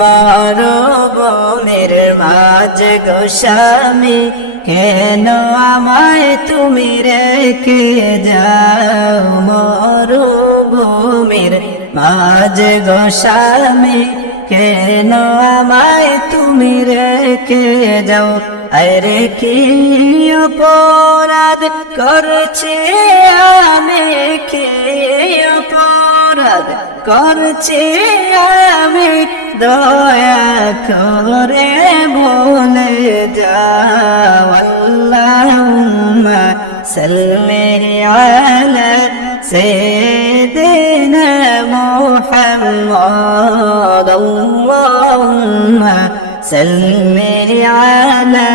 মরুভূমির মাঝে গো স্বামী কেন আমায় তুমি রেখে যাও মরুভূমির মাঝে গো স্বামী কেন আমায় তুমি রেখে যাও আরে কি অপরাধ করছি আমি কি অপরাধ করছি আমি দয়া করে বলে যাও আল্লাহুম্মা সাল্লি আলা সাইয়্যিদিনা মুহাম্মদ আল্লাহুম্মা সাল্লি আলা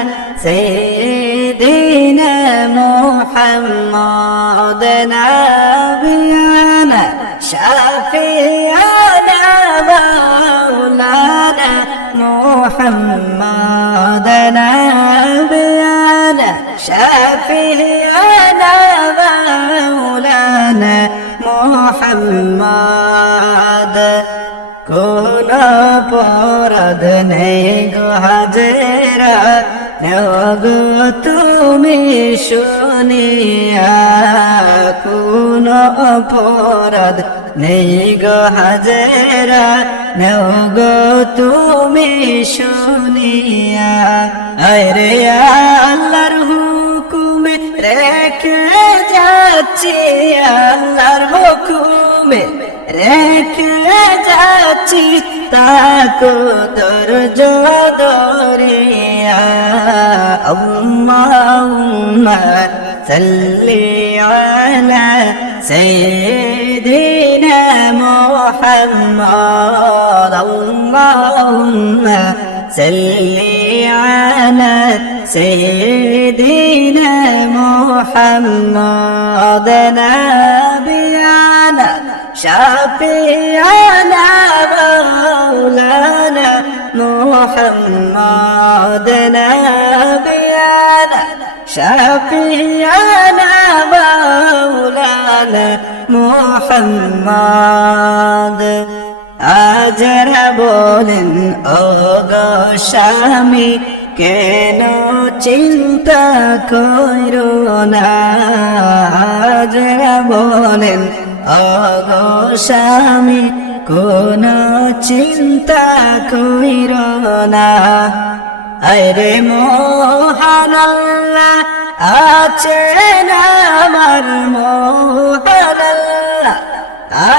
সাইয়্যিদিনা মুহাম্মদ নাবিয়ানা শাফিয়ানা মাওলানা মুহাম্মদ নাবিয়ানা শাফিয়ানা মাওলানা মুহাম্মদ কোন অপরাধ নেই গো হাজেরা গো তুমি শুনিয়া কোন অপরাধ নেই গো হাজেরা গো তুমি শুনিয়া আরে আল্লাহর হুকুমে রেখে যাচ্ছি আল্লাহর হুকুমে রেখে যাচ্ছি তাকো দরজ দরিয়া আল্লাহুম্মা সাল্লি আলা সাইয়্যিদিনা মুহাম্মদ আল্লাহুম্মা সাল্লি আলা সাইয়্যিদিনা মুহাম্মদ নাবিয়ানা শাফিয়ানা মাওলানা মুহাম্মদ নাবিয়ানা শাফিয়ানা মাওলানা মুহাম্মদ আজরা বলেন ও গো স্বামী কেন চিন্তা কইরো না আজরা বলেন ও গো স্বামী কোন চিন্তা কইরো না আরে মহান আল্লাহ আছেন আমার মহান আল্লাহ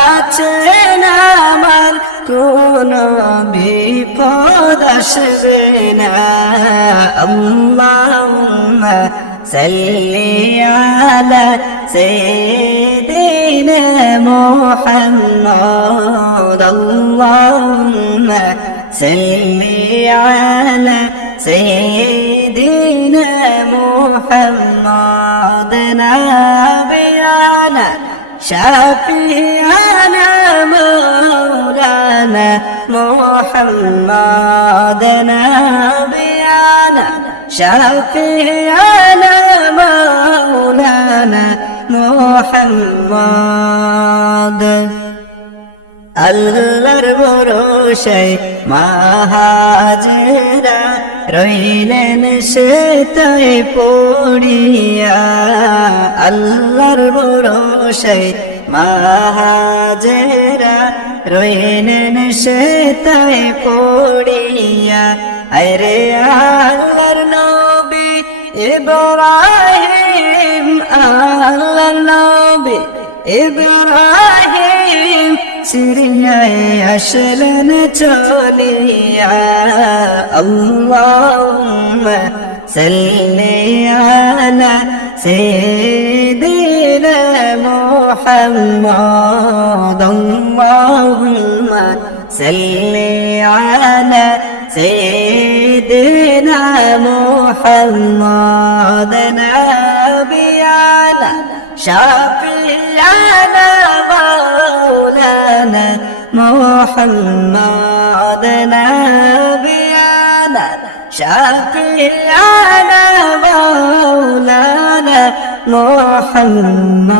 আছেন আমার কোন বিপদ আসবে না আল্লাহুম্মা সাল্লি আলা সাইয়্যিদিনা মুহাম্মদ আল্লাহুম্মা সাল্লি আলা সাইয়্যিদিনা মুহাম্মদ নাবিয়ানা শাফিয়ানা মাওলানা মুহাম্মদ নাবিয়ানা শাফিয়ানা মাওলানা মুহাম্মদ আল্লাহর ভরসায় মাহাজেরা রইলেন সে তাই পড়িয়া আল্লাহর ভরসায় মাহাজেরা রইলেন সে তাই পড়িয়া আরে আল্লাহর নবী ইব্রাহিম আল্লাহর নবী ইব্রাহিম সিরিয়ায় আসলেন চলিয়া আল্লাহুম্মা সাল্লি আলা সাইয়্যিদিনা মুহাম্মদ আল্লাহুম্মা সাল্লি আলা সাইয়্যিদিনা মুহাম্মদ নাবিয়ানা শাফিয়ানা মাওলানা মুহাম্মদ নাবিয়ানা শাফিয়ানা মাওলানা মুহাম্মদ